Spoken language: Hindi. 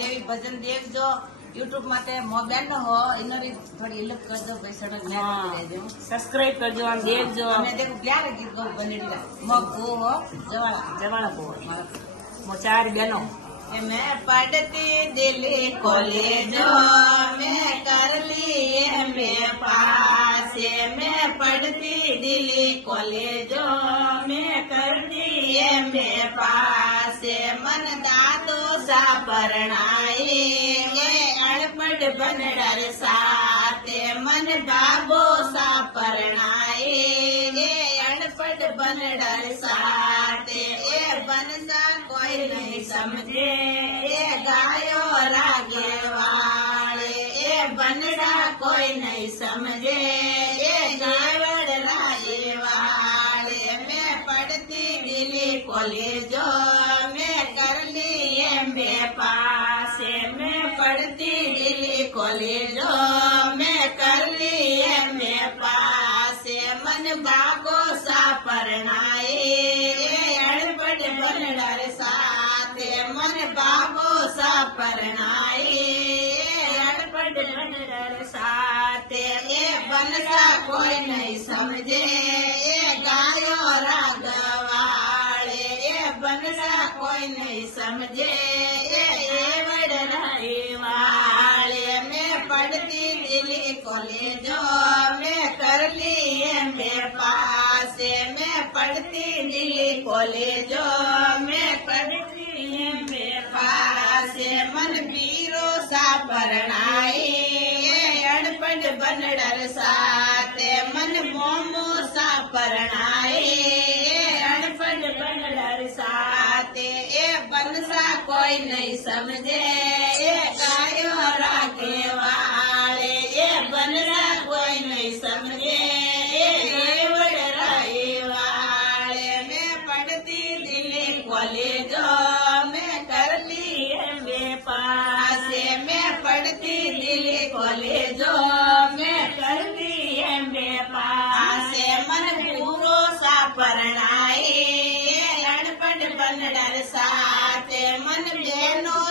देवी भजन देखजो यूट्यूब माते मोबाइल नो हो इनरी थोड़ी हेल्प कर दो भाई सड़क ने देजो सब्सक्राइब करजो आम देखजो मैं देखो प्यार गीत गो बनेड़ा मो गो हो जवाड़ा को मो चार बहनों मैं पढ़ती दिल्ली कॉलेजो मैं कर ली MA पास मैं पढ़ती दिल्ली कॉलेजो मैं करती MA पास मन दादो सा परणाई अनपढ़ बनडर साथे मन बाबो सा परणाई अनपढ़ बनडर साथे ए बनसा कोई नहीं समझे ए गायो रागे वाले ए बनडा कोई नहीं समझे ए गावड़ रागे वाले मैं पढ़ती दिल्ली कॉलेजो मैं कर ली MA पास मैं पढ़ती दिल्ली कॉलेजो मैं कर ली MA पास मन बागो सा परणाई अनपढ़ बनडर साथे मन बाबो सा परणाई अनपढ़ बनडर साथे ए बनसा कोई नहीं समझे ए गायो रागवाड़े ए बनसा कोई नहीं समझे ए वडराई वाले मैं पढ़ती दिल्ली कॉलेजो मैं कर ली MA पास मैं पढ़ती दिल्ली कॉलेजो मैं पढ़ती MA पास मन पीरो सा परणाई अनपढ़ बनडर साथे मन मोमो सा परणाई अनपढ़ बनडर साथे ए बनसा कोई नहीं समझे ए गायो रागे वाले ए बनसा कोई नहीं समझे ए वडराई वाले मैं पढ़ती दिल्ली कॉलेजो मैं कर ली MA पास मैं पढ़ती दिल्ली कॉलेजो मैं कर ली MA पास मन पूरो सा परणाई अनपढ़ बनडर साथे मन बहनो